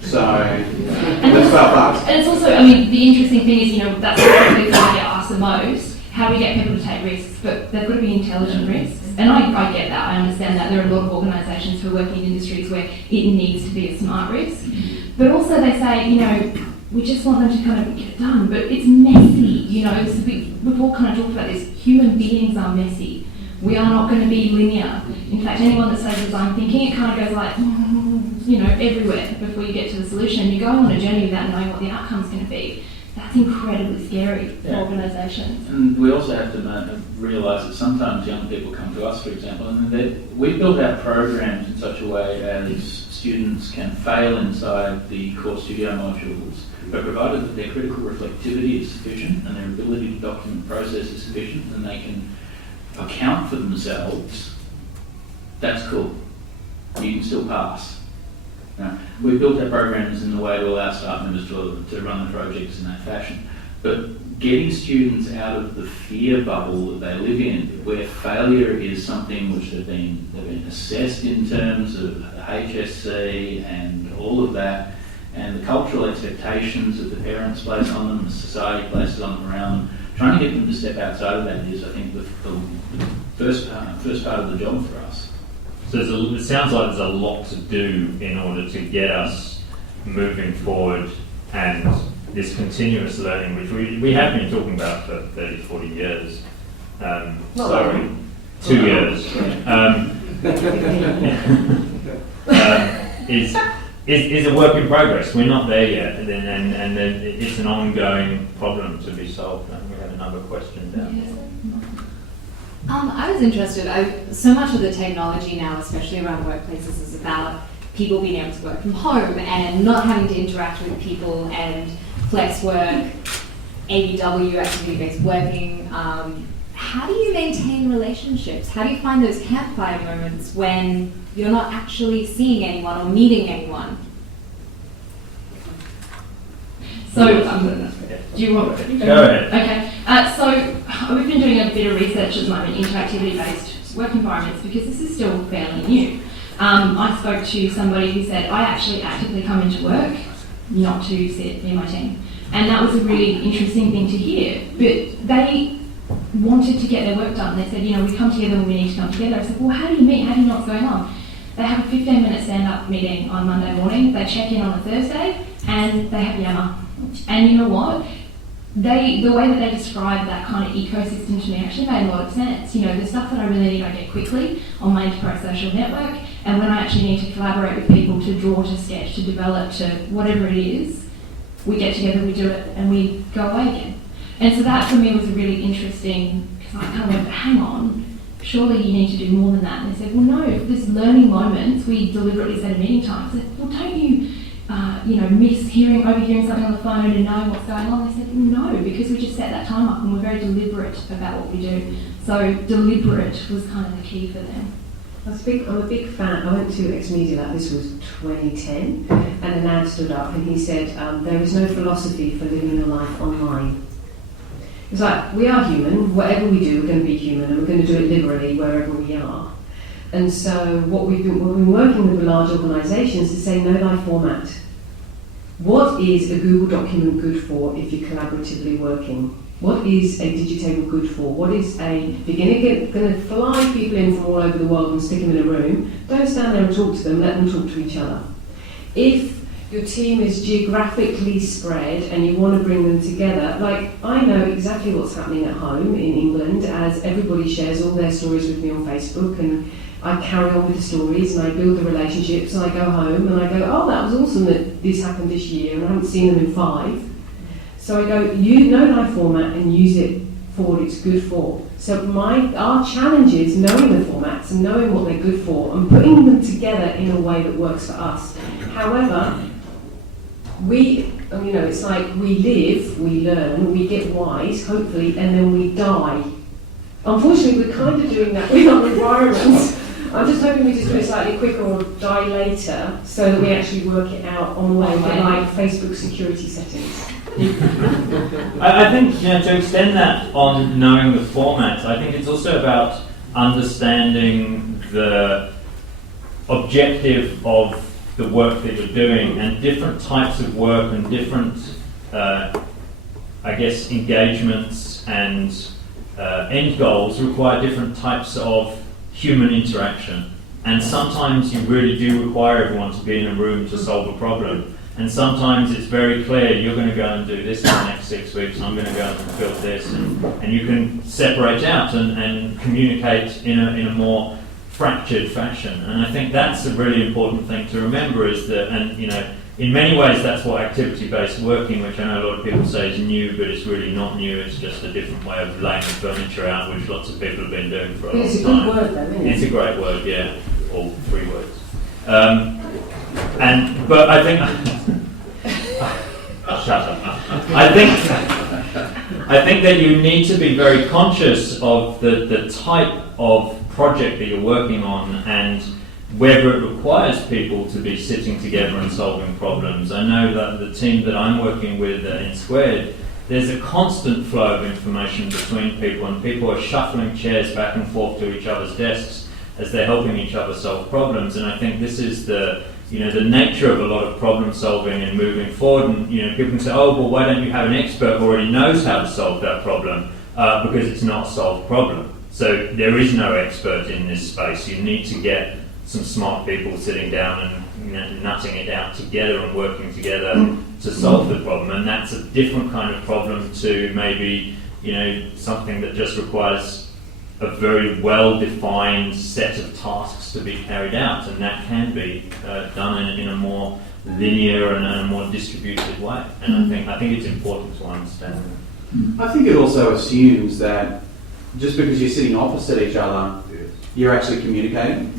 So let's fail fast. And it's also, I mean, the interesting thing is, that's probably what I get asked the most. How do we get people to take risks? But they've got to be intelligent risks. And I get that, I understand that. There are a lot of organisations who are working in industries where it needs to be a smart risk. But also they say, we just want them to kind of get it done, but it's messy, So we've all kind of talked about this. Human beings are messy. We are not going to be linear. In fact, anyone that says design thinking, it kind of goes like, everywhere before you get to the solution. You're going on a journey without knowing what the outcome's going to be. That's incredibly scary for organisations. And we also have to realise that sometimes young people come to us, for example, and we build our programs in such a way as students can fail inside the core studio modules, but provided that their critical reflectivity is sufficient and their ability to document process is sufficient and they can account for themselves, that's cool. You can still pass. We built our programs in a way to allow staff members to run the projects in that fashion. But getting students out of the fear bubble that they live in, where failure is something which they've been assessed in terms of HSC and all of that, and the cultural expectations that the parents place on them, the society places on them around them, trying to get them to step outside of that is, I think, the first part of the job for us. So it sounds like there's a lot to do in order to get us moving forward, and this continuous learning, which we have been talking about for 30, 40 years. 2 years. is a work in progress. We're not there yet, and then it's an ongoing problem to be solved. And we had another question down there. I was interested. So much of the technology now, especially around workplaces, is about people being able to work from home and not having to interact with people and flex work, ABW, activity-based working. How do you maintain relationships? How do you find those campfire moments when you're not actually seeing anyone or meeting anyone? So, do you want to go ahead? Okay. So, we've been doing a bit of research at the moment into activity-based work environments because this is still fairly new. I spoke to somebody who said, I actually actively come into work not to sit near my team. And that was a really interesting thing to hear. But they wanted to get their work done. They said, we come together when we need to come together. I said, well, how do you meet? How do you know what's going on? They have a 15-minute stand-up meeting on Monday morning. They check in on a Thursday, and they have Yammer. And you know what? The way that they described that kind of ecosystem to me actually made a lot of sense. The stuff that I really need, I get quickly on my enterprise social network, and when I actually need to collaborate with people to draw, to sketch, to develop, to whatever it is, we get together, we do it, and we go away again. And so that for me was really interesting, because I kind of went, hang on, surely you need to do more than that. And they said, well, no, if there's learning moments, we deliberately set a meeting time. I said, well, don't you, miss overhearing something on the phone and knowing what's going on? They said, no, because we just set that time up and we're very deliberate about what we do. So deliberate was kind of the key for them. I'm a big fan. I went to Ex-Media Lab, this was 2010, and an ad stood up and he said, there is no philosophy for living your life online. It's like, we are human, whatever we do, we're going to be human, and we're going to do it liberally wherever we are. And so what we've been working with large organisations to say, know thy format. What is a Google document good for if you're collaboratively working? What is a digitable good for? What is if you're going to fly people in from all over the world and stick them in a room, don't stand there and talk to them, let them talk to each other. If your team is geographically spread and you want to bring them together, like I know exactly what's happening at home in England as everybody shares all their stories with me on Facebook, and I carry on with the stories and I build the relationships, and I go home and I go, oh, that was awesome that this happened this year and I haven't seen them in 5. So I go, you know thy format and use it for what it's good for. So our challenge is knowing the formats and knowing what they're good for and putting them together in a way that works for us. However, it's like we live, we learn, we get wise, hopefully, and then we die. Unfortunately, we're kind of doing that with our environments. I'm just hoping we just do it slightly quicker or die later so that we actually work it out on the way, like Facebook security settings. I think, to extend that on knowing the format, I think it's also about understanding the objective of the work that you're doing, and different types of work and different, engagements and end goals require different types of human interaction. And sometimes you really do require everyone to be in a room to solve a problem. And sometimes it's very clear, you're going to go and do this in the next 6 weeks, and I'm going to go and fulfill this, and you can separate out and communicate in a more fractured fashion. And I think that's a really important thing to remember, is that, in many ways that's what activity-based working, which I know a lot of people say is new, but it's really not new, it's just a different way of laying the furniture out, which lots of people have been doing for a long time. It's a good word though, isn't it? It's a great word, yeah, all 3 words. But I think... Shut up. I think that you need to be very conscious of the type of project that you're working on and whether it requires people to be sitting together and solving problems. I know that the team that I'm working with at nsquared, there's a constant flow of information between people, and people are shuffling chairs back and forth to each other's desks as they're helping each other solve problems. And I think this is the nature of a lot of problem solving and moving forward. And people can say, oh, well, why don't you have an expert who already knows how to solve that problem? Because it's not a solved problem. So there is no expert in this space. You need to get some smart people sitting down and nutting it out together and working together to solve the problem. And that's a different kind of problem to maybe something that just requires a very well-defined set of tasks to be carried out, and that can be done in a more linear and a more distributed way. And I think it's important to understand that. I think it also assumes that just because you're sitting opposite each other, you're actually communicating.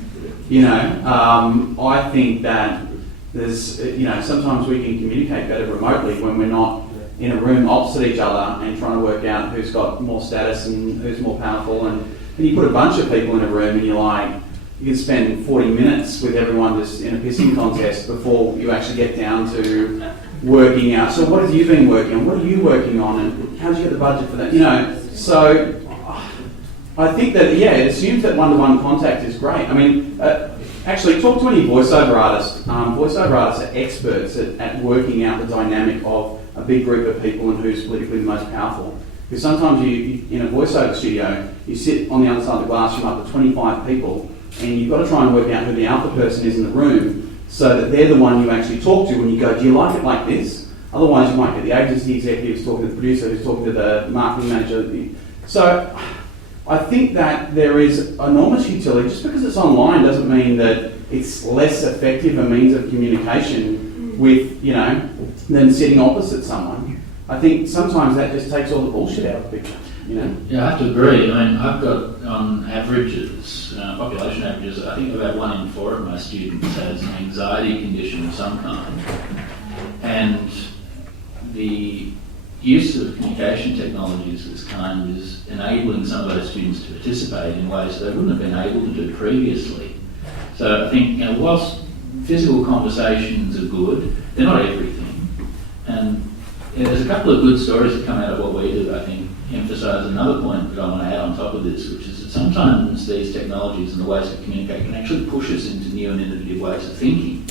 You know, I think that there's, you know, sometimes we can communicate better remotely when we're not in a room opposite each other and trying to work out who's got more status and who's more powerful. And you put a bunch of people in a room and you're like, you can spend 40 minutes with everyone just in a pissing contest before you actually get down to working out. So what have you been working on? What are you working on? And how did you get the budget for that? You know, so I think that, yeah, it assumes that one-to-one contact is great. I mean, actually, talk to any voiceover artist. Voiceover artists are experts at working out the dynamic of a big group of people and who's politically the most powerful. Because sometimes you in a voiceover studio, you sit on the other side of the glass room up to 25 people, and you've got to try and work out who the alpha person is in the room so that they're the one you actually talk to when you go, do you like it like this? Otherwise, you might get the agency executives talking to the producer who's talking to the marketing manager. So I think that there is enormous utility. Just because it's online doesn't mean that it's less effective a means of communication with, you know, than sitting opposite someone. I think sometimes that just takes all the bullshit out of the picture, you know? Yeah, I have to agree. I mean, I've got, on averages, population averages, I think about 1 in 4 of my students has an anxiety condition of some kind. And the use of communication technologies of this kind is enabling some of those students to participate in ways they wouldn't have been able to do previously. So I think, you know, whilst physical conversations are good, they're not everything. And there's a couple of good stories that come out of what we do, I think, emphasise another point that I want to add on top of this, which is that sometimes these technologies and the ways to communicate can actually push us into new and innovative ways of thinking.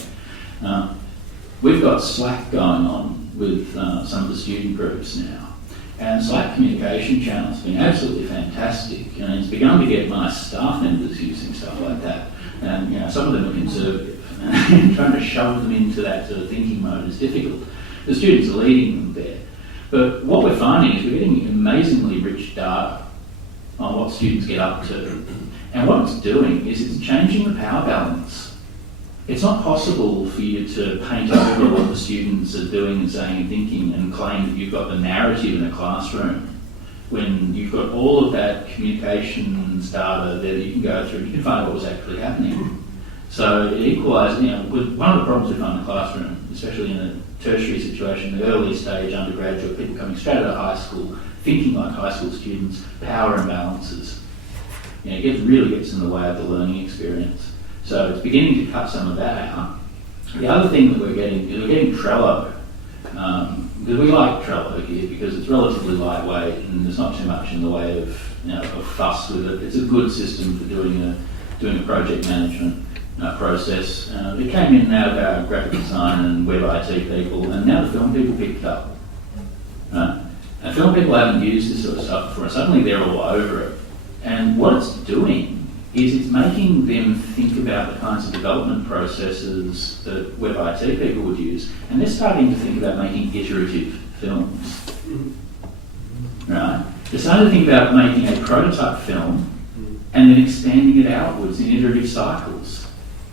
We've got Slack going on with some of the student groups now. And Slack communication channels have been absolutely fantastic. And it's begun to get my staff members using stuff like that. And, you know, some of them are conservative. And trying to shove them into that sort of thinking mode is difficult. The students are leading them there. But what we're finding is we're getting amazingly rich data on what students get up to. And what it's doing is it's changing the power balance. It's not possible for you to paint over what the students are doing and saying and thinking and claim that you've got the narrative in a classroom when you've got all of that communications data that you can go through and you can find what was actually happening. So it equalises, you know, with one of the problems we find in the classroom, especially in a tertiary situation, the early stage undergraduate, people coming straight out of high school, thinking like high school students, power imbalances. You know, it really gets in the way of the learning experience. So it's beginning to cut some of that out. The other thing that we're getting is we're getting Trello. Because we like Trello here because it's relatively lightweight and there's not too much in the way of, you know, of fuss with it. It's a good system for doing a project management process. It came in and out of our graphic design and web IT people, and now the film people picked it up. And film people haven't used this sort of stuff before, and suddenly they're all over it. And what it's doing is it's making them think about the kinds of development processes that web IT people would use, and they're starting to think about making iterative films. Right? They're starting to think about making a prototype film and then expanding it outwards in iterative cycles.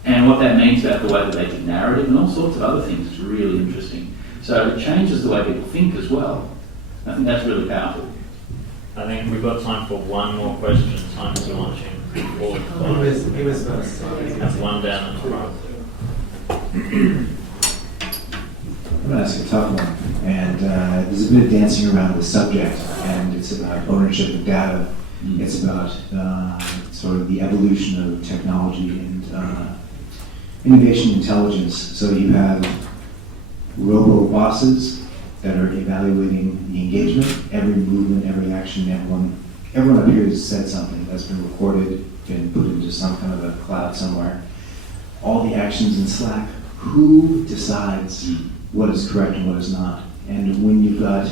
And what that means about the way that they do narrative and all sorts of other things is really interesting. So it changes the way people think as well. I think that's really powerful. I think we've got time for one more question. Time is launching. He was first. That's one down at the front. I'm going to ask a tough one. And there's a bit of dancing around the subject, and it's about ownership of data. It's about sort of the evolution of technology and innovation intelligence. So you have robo-bosses that are evaluating the engagement, every movement, every action, everyone up here has said something that's been recorded, been put into some kind of a cloud somewhere. All the actions in Slack, who decides what is correct and what is not? And when you've got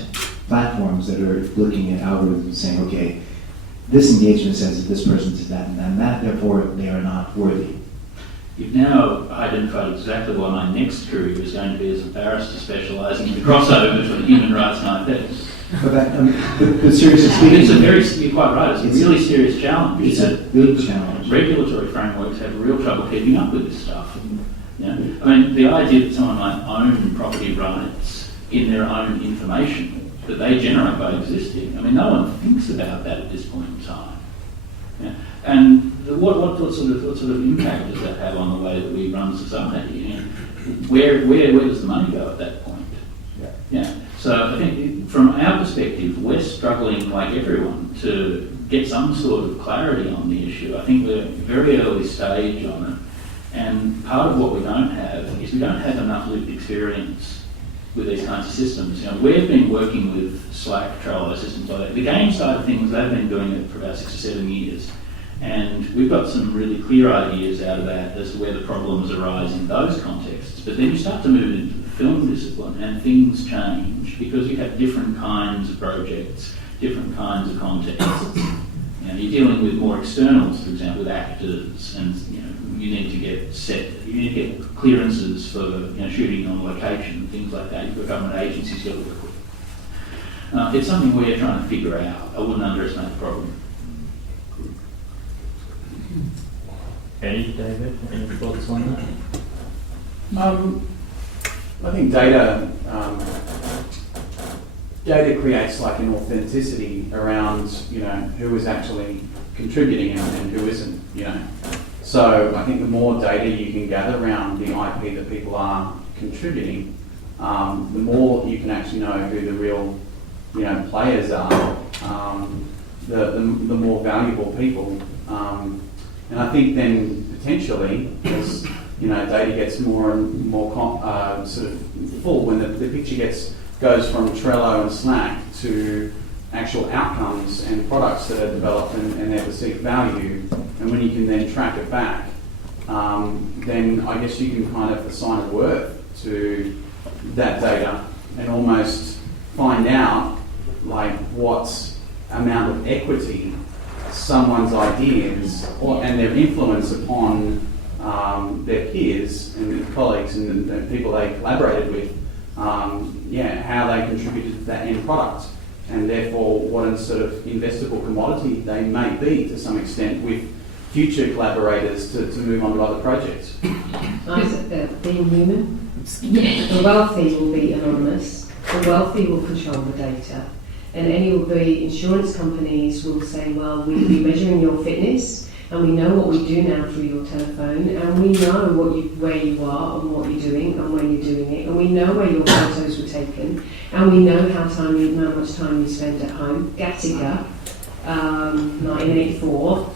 platforms that are looking at algorithms and saying, okay, this engagement says that this person did that and that, therefore they are not worthy. You've now identified exactly why my next career is going to be as a barrister specialising in the crossover between human rights and IP. But seriously speaking, you're quite right, it's a really serious challenge. It's a big challenge. Regulatory frameworks have real trouble keeping up with this stuff. Yeah? I mean, the idea that someone might own property rights in their own information that they generate by existing, I mean, no one thinks about that at this point in time. Yeah? And what sort of impact does that have on the way that we run society? You know, where does the money go at that point? Yeah. So I think from our perspective, we're struggling, like everyone, to get some sort of clarity on the issue. I think we're very early stage on it, and part of what we don't have is we don't have enough lived experience with these kinds of systems. You know, we've been working with Slack, Trello, systems like that. The game side of things, they've been doing it for about 6 or 7 years. And we've got some really clear ideas out of that as to where the problems arise in those contexts. But then you start to move into the film discipline and things change because you have different kinds of projects, different kinds of contexts. You know, you're dealing with more externals, for example, with actors, and you need to get clearances for shooting on location and things like that. You've got government agencies you've got to work with. It's something we're trying to figure out. I wouldn't underestimate the problem. Hettie, David, any thoughts on that? I think data creates like an authenticity around who is actually contributing and who isn't. So I think the more data you can gather around the IP that people are contributing, the more you can actually know who the real players are, the more valuable people. And I think then potentially, as data gets more and more sort of full, when the picture goes from Trello and Slack to actual outcomes and products that are developed and their perceived value, and when you can then track it back, then I guess you can kind of assign a worth to that data and almost find out like what amount of equity someone's ideas and their influence upon their peers and their colleagues and the people they collaborated with, how they contributed to that end product, and therefore what a sort of investable commodity they may be to some extent with future collaborators to move on to other projects. Being human, the wealthy will be anonymous, the wealthy will control the data. And any of the insurance companies will say, well, we'll be measuring your fitness, and we know what we do now through your telephone, and we know where you are and what you're doing and when you're doing it, and we know where your photos were taken, and we know how much time you spend at home. Gattaca, 1984,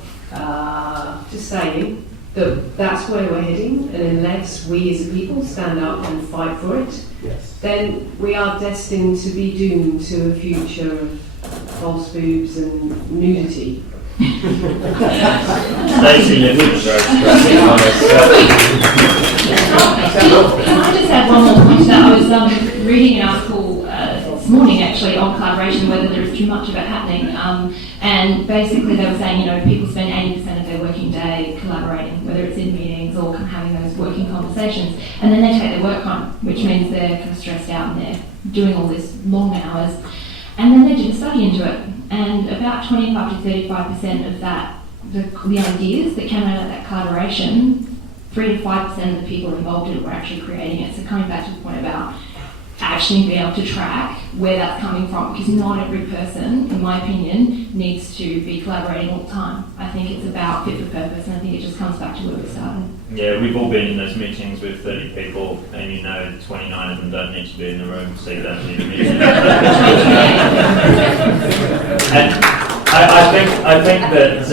just saying that's where we're heading, and unless we as a people stand up and fight for it, then we are destined to be doomed to a future of false boobs and nudity. Stacey lives in a very Can I just add one more point to that? I was reading an article this morning actually on collaboration, whether there's too much of it happening, and basically they were saying, people spend 80% of their working day collaborating, whether it's in meetings or having those working conversations, and then they take their work home, which means they're kind of stressed out and they're doing all this long hours, and then they did a study into it, and about 25 to 35% of that, the ideas that came out of that collaboration, 3 to 5% of the people involved in it were actually creating it. So coming back to the point about actually being able to track where that's coming from, because not every person, in my opinion, needs to be collaborating all the time. I think it's about fit for purpose, and I think it just comes back to where we started. Yeah, we've all been in those meetings with 30 people, and 29 of them don't need to be in the room, so you don't need a meeting. And I think that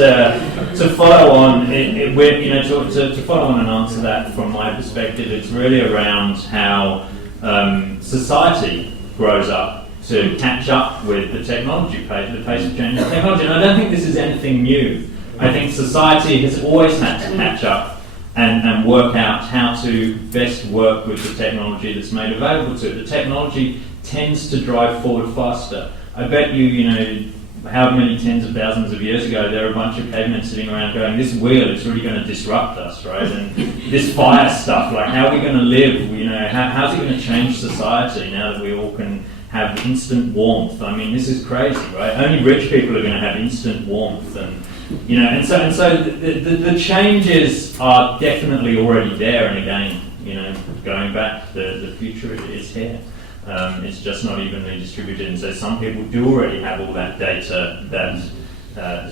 to follow on, to follow on and answer that from my perspective, it's really around how society grows up to catch up with the technology, the pace of change in technology. And I don't think this is anything new. I think society has always had to catch up and work out how to best work with the technology that's made available to it. The technology tends to drive forward faster. I bet you, how many tens of thousands of years ago, there were a bunch of cavemen sitting around going, this wheel is really going to disrupt us, right? And this fire stuff, like how are we going to live? How's it going to change society now that we all can have instant warmth? I mean, this is crazy, right? Only rich people are going to have instant warmth, and and so the changes are definitely already there. And again, You know, going back, the future is here. It's just not evenly distributed, and so some people do already have all that data that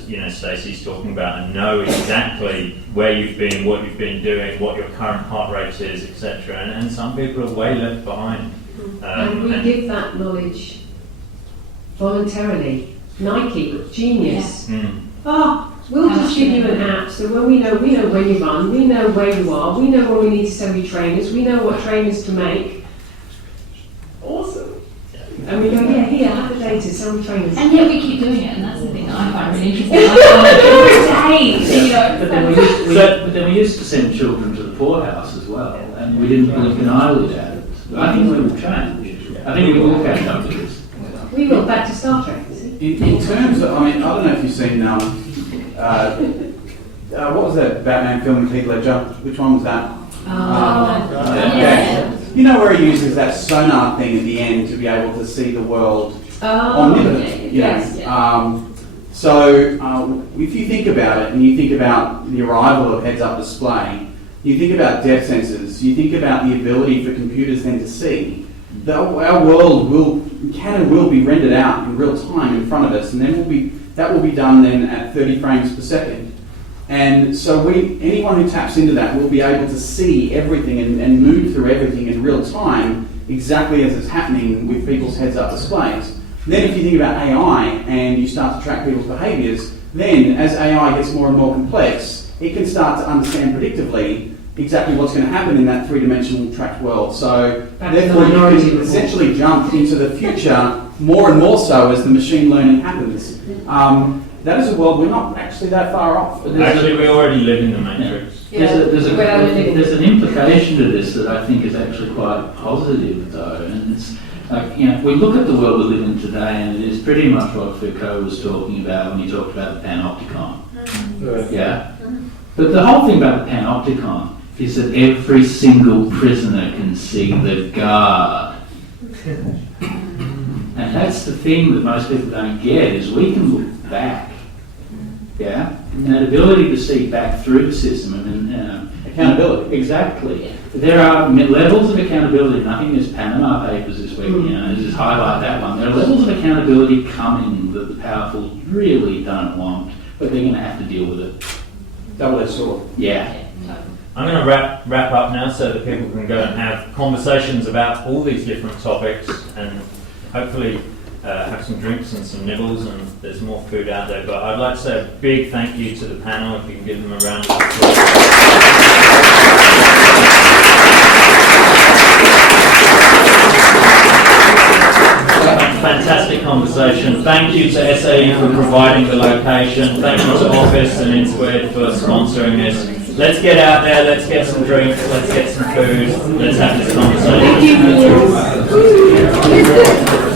you know, Stacey's talking about, and know exactly where you've been, what you've been doing, what your current heart rate is, etc. And some people are way left behind. And we give that knowledge voluntarily. Nike, Genius. We'll just give you an app, so when we know when you run, we know where you are, we know when we need to send you trainers, we know what trainers to make. Awesome. And we go, yeah, here, have the data, sell me trainers. And yet we keep doing it, and that's the thing that I find really interesting. I you know. But then we used to send children to the poorhouse as well, and we didn't blink an eyelid at it. I think we will change. I think we will catch up to this. We will, back to Star Trek. In terms of, I mean, I don't know if you've seen, what was that Batman film with Heath Ledger? Which one was that? Yeah. You know where he uses that sonar thing at the end to be able to see the world omnipotent, you know. So if you think about it, and you think about the arrival of heads-up display, you think about depth sensors, you think about the ability for computers then to see, our world can and will be rendered out in real time in front of us, and then that will be done then at 30 frames per second. And so anyone who taps into that will be able to see everything and move through everything in real time, exactly as it's happening with people's heads-up displays. Then if you think about AI and you start to track people's behaviours, then as AI gets more and more complex, it can start to understand predictively exactly what's going to happen in that three-dimensional tracked world. So therefore you can essentially jump into the future more and more so as the machine learning happens. That is a world we're not actually that far off. Actually, we already live in the matrix. There's an implication to this that I think is actually quite positive, though, and it's like, you know, we look at the world we live in today, and it is pretty much what Foucault was talking about when he talked about the panopticon. Yeah, but the whole thing about the panopticon is that every single prisoner can see the guard. And that's the thing that most people don't get, is we can look back. Yeah, and that ability to see back through the system and accountability. Exactly. There are levels of accountability. And I think there's Panama Papers this week. You know, just highlight that one. There are levels of accountability coming that the powerful really don't want, but they're going to have to deal with it. Double-edged sword. Yeah. I'm going to wrap up now so that people can go and have conversations about all these different topics, and hopefully have some drinks and some nibbles, and there's more food out there. But I'd like to say a big thank you to the panel, if you can give them a round of applause. Fantastic conversation. Thank you to SAE for providing the location. Thank you to Office and nsquared for sponsoring this. Let's get out there, let's get some drinks, let's get some food, let's have this conversation. Thank you.